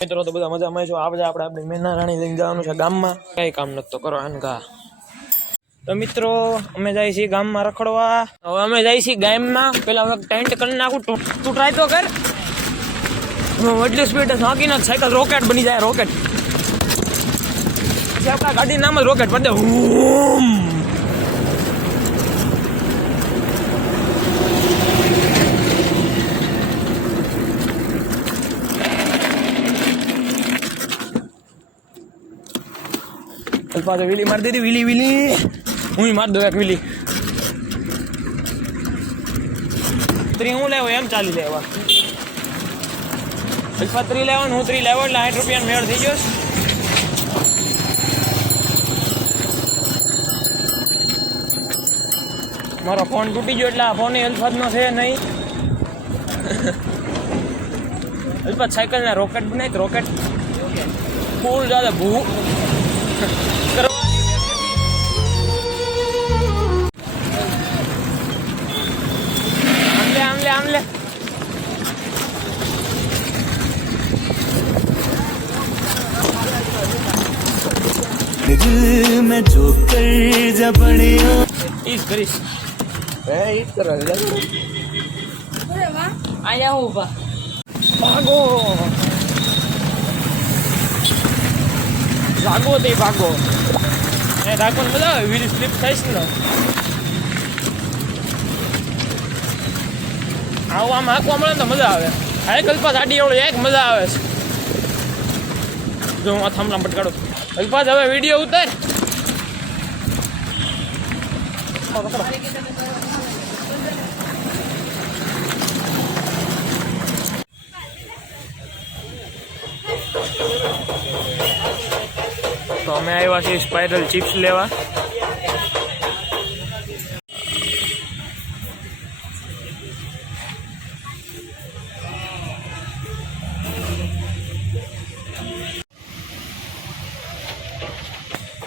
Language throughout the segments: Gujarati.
મિત્રો તો બધા મજામાં છો। આપણે આપણી મેના રાણી લઈને જવાનું છે ગામમાં। કઈ કામ નતો કરો આનકા। તો મિત્રો અમે જાય છીએ ગામમાં રખડવા। હવે અમે જાય છીએ ગામમાં। પેલા હવે ટેન્ટ કરી નાખું। તું ટ્રાય તો કર। એટલી સ્પીડ હાંકીને સાયકલ રોકેટ બની જાય। રોકેટ આપણા ગાડી નામ જ રોકેટ પડે। पास विली मार दी थी। विली विली हूँ मार दो एक विली त्री हूँ लेव एम चाली लेवा अल्फा 3 लेवा हूँ 3 लेवा એટલે 60 રૂપિયા મેળ થઈ ગયો। મારો ફોન તૂટી ગયો એટલે આ ફોન અલ્ફા નો છે નહીં। અલ્ફા સાયકલ ના રોકેટ બનાવી રોકેટ ફૂલ જ્યાદા ભૂ आमले दिल में जो कर जबड़िया इस करिस इस तरह अरे वाह आया हो बा भागो भागो ते भागो ए राखो मजा व्हील स्लिप थाइस न આમ આંખવા મળે તો મજા આવે। કલ્પા ગાડી એવડો એક મજા આવે છે। જો હું આ થાંભલા પટકાડું। કલ્પા હવે વિડીયો ઉતાર। તો અમે આવ્યા છીએ સ્પાઇરલ ચિપ્સ લેવા।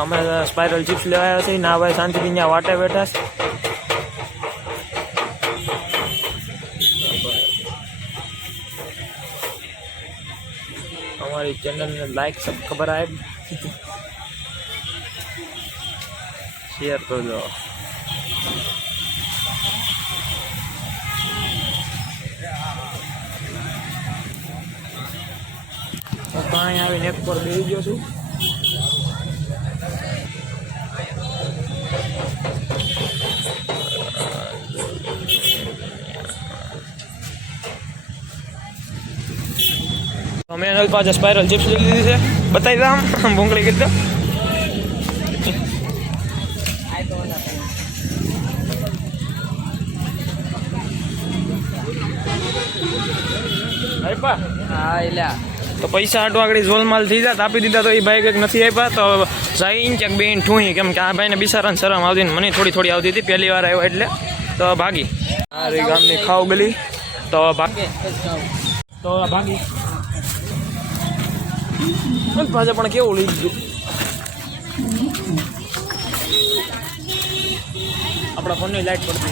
અમે સ્પાઇરલ ચિપ્સ લેવા આવ્યા છીએ। ના ભાઈ શાંતિથી ત્યાં વાટે બેઠા છે। हमारी चैनल में लाइक सब्सक्राइब शेयर कर दो। पानी आવીને એક પર બેસી ગયો છું। मैं अनिल पास स्पाइरल चिप्स ले ली थी। बताई था हम भूंगड़ी कितने तो पैसा हटवा आगे झोलमाल थी जात आपी दीधा। तो ये भाई कंईक नहीं आप्या तो साइन चेक बेन ठूही केम के आ भाई ने बिचारा शरम आवती मने थोड़ी थोड़ी आवती थी। पहली बार आव्यो એટલે तो भागी आ रे गामनी खाव गली तो भागे तो भागी पाछा पण केवुं लई गयुं। अपना फोन ની લાઈટ પડતી।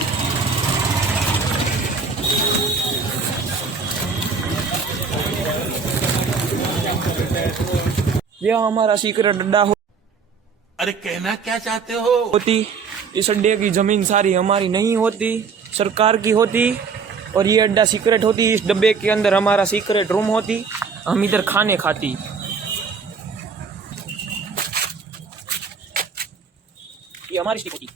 यह हमारा सीक्रेट अड्डा हो। अरे कहना क्या चाहते हो? होती इस अड्डे की जमीन सारी हमारी नहीं होती, सरकार की होती। और ये अड्डा सीक्रेट होती। इस डब्बे के अंदर हमारा सीक्रेट रूम होती। हम इधर खाने खाती। ये हमारी स्टिक होती।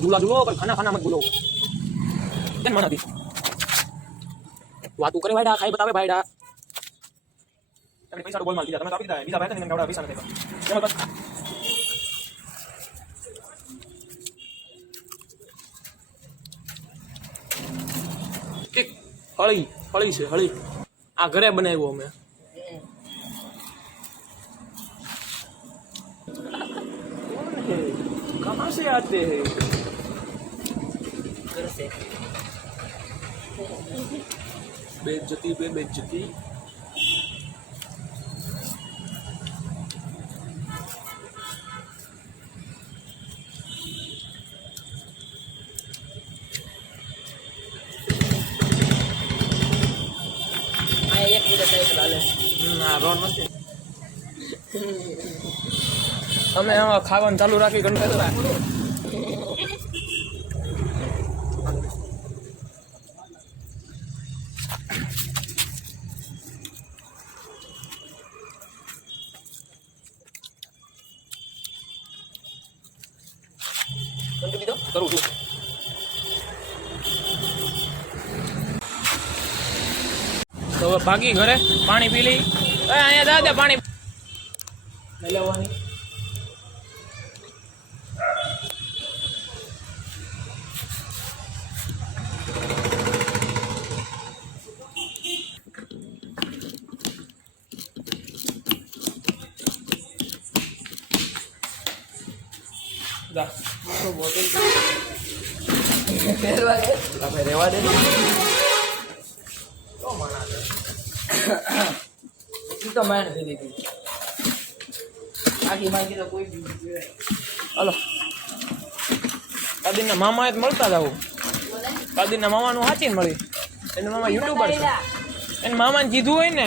झूला झूलो पर खाना खाना मत भूलो। क्या मना थी वातू करे भाईडा खाई बतावे भाईडा तने पैसा बोल माल दिया तने कापी दिया वीजा भाई तने गावडा पैसा न देगा चलो बस ठीक हળી हળી છે हળી આ ઘરે બનાવ્યો અમે। कहाँ से आते हैं? घर से। बेइज्जती बेइज्जती। અમે આમાં ખાવાનું ચાલુ રાખી કંટાળા. કરું છું. તો હવે ભાગી ઘરે પાણી પી લઈ. અહીંયા દાદા પાણી લેવાની. રેવા દે તો મેં દીધી આખી માંગી તો કોઈ હલો કાદીના મામા મળતા જ આવું. કાદીના મામાનું સાચી મળી. એના મામા યુટ્યુબર છે. એને મામાને કીધું હોય ને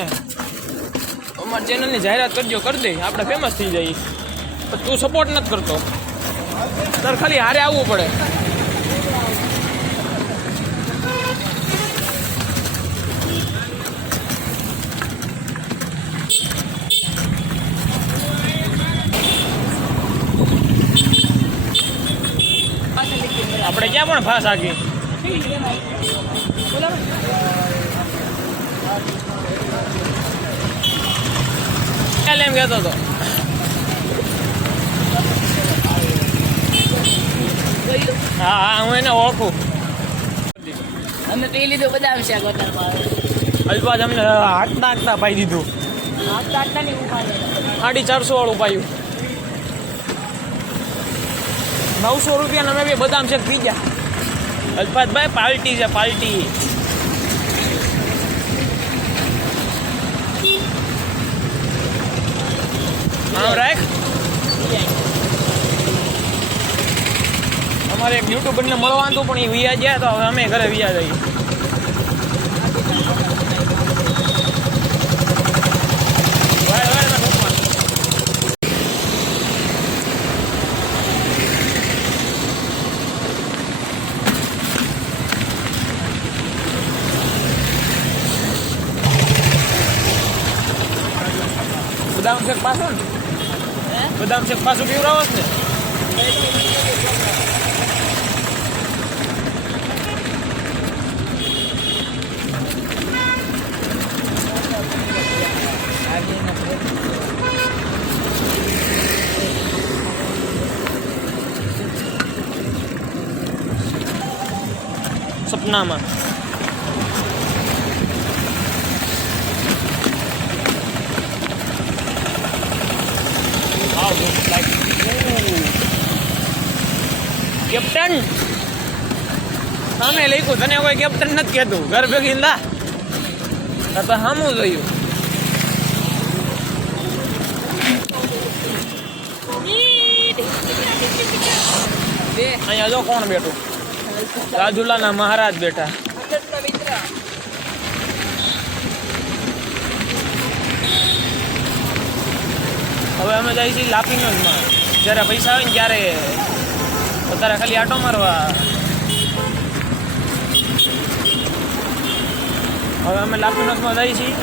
અમારા ચેનલની જાહેરાત કરજો, કરી દે, આપણે ફેમસ થઈ જઈએ. પણ તું સપોર્ટ નથી કરતો. તાર ખાલી હારે આવવું પડે. આપણે ક્યાં પણ ફાસ આગી એમ કહેતો હતો. હા હા હું એને ઓળખું. અમે પી લીધું બદામ શાક અલ્પાજ અમને હાથના હાથના પાઈ દીધું. 450 વાળું પાયું. 900 રૂપિયા અમે બે બદામ શેક પી ગયા. અલ્પાતભાઈ પાર્ટી છે પાર્ટી. આમ રાખ. અમારે એક યુટ્યુબરને મળવાનું હતું પણ એ વિયા ગયા તો હવે અમે ઘરે વિયા જઈએ. બદામ શેક પાછું ને બદામ શેક પાછું પીવડાવો ને. સપનામાં કેપ્ટન સામે લખ્યું. તને કોઈ કેપ્ટન નથી કહેતું. ઘર ભેગી લા તો સામું જોયું. અહીંયા જો કોણ બેઠું. રાજુલાના મહારાજ બેઠા. હવે અમે જઈએ છીએ લાફિંગમાં. જ્યારે પૈસા આવે ને ત્યારે તારે ખાલી આટો મારવા. હવે અમે લાફિંગમાં જઈએ છીએ.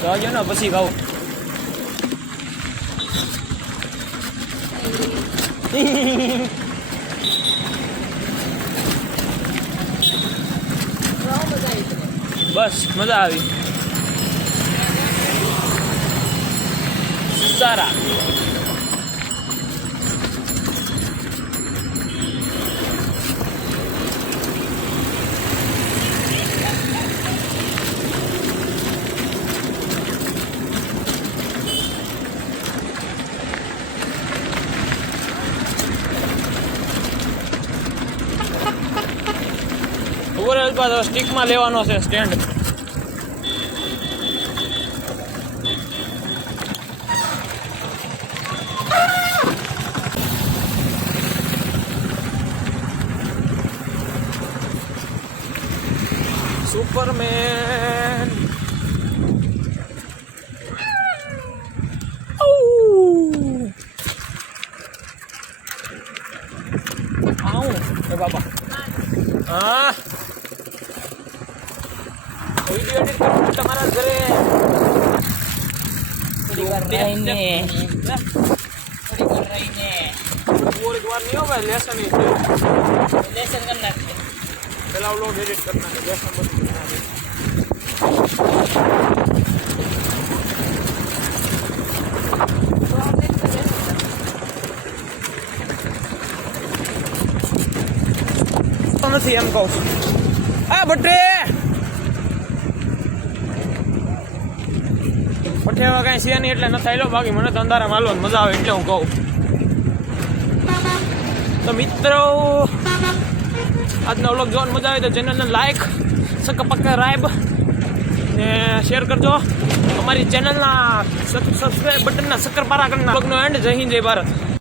જવાજો ને પછી ખાવું. બસ મજા આવી. સારા ઉપર સ્ટીકમાં લેવાનો છે સ્ટેન્ડ. સુપરમેન આવું એ બાબા હા વિડીયો એડિટ કરવાનું તમારા ઘરે થોડી વાર રહીને થોડીક વાર નહીં હોય લેસન લેસન કરી નાખીએ. પેલા વ્લોગ એડિટ કરી નાખે લેસન બધું કરી નાખે. તો નથી એમ કહું છું આ બટે પઠેવા કાંઈ છે નહીં એટલે ન થાય લો બાકી મને તો અંધારા માલવાની મજા આવે એટલે હું કહું તો મિત્રો આજનો વ્લોગ જોવાની મજા આવે તો ચેનલને લાઈક સબસ્ક્રાઇબ ને શેર કરજો અમારી ચેનલના સબસ્ક્રાઇબ બટનના શક્કરપારા કરીને વ્લોગનો એન્ડ. જય હિન્દ જય ભારત.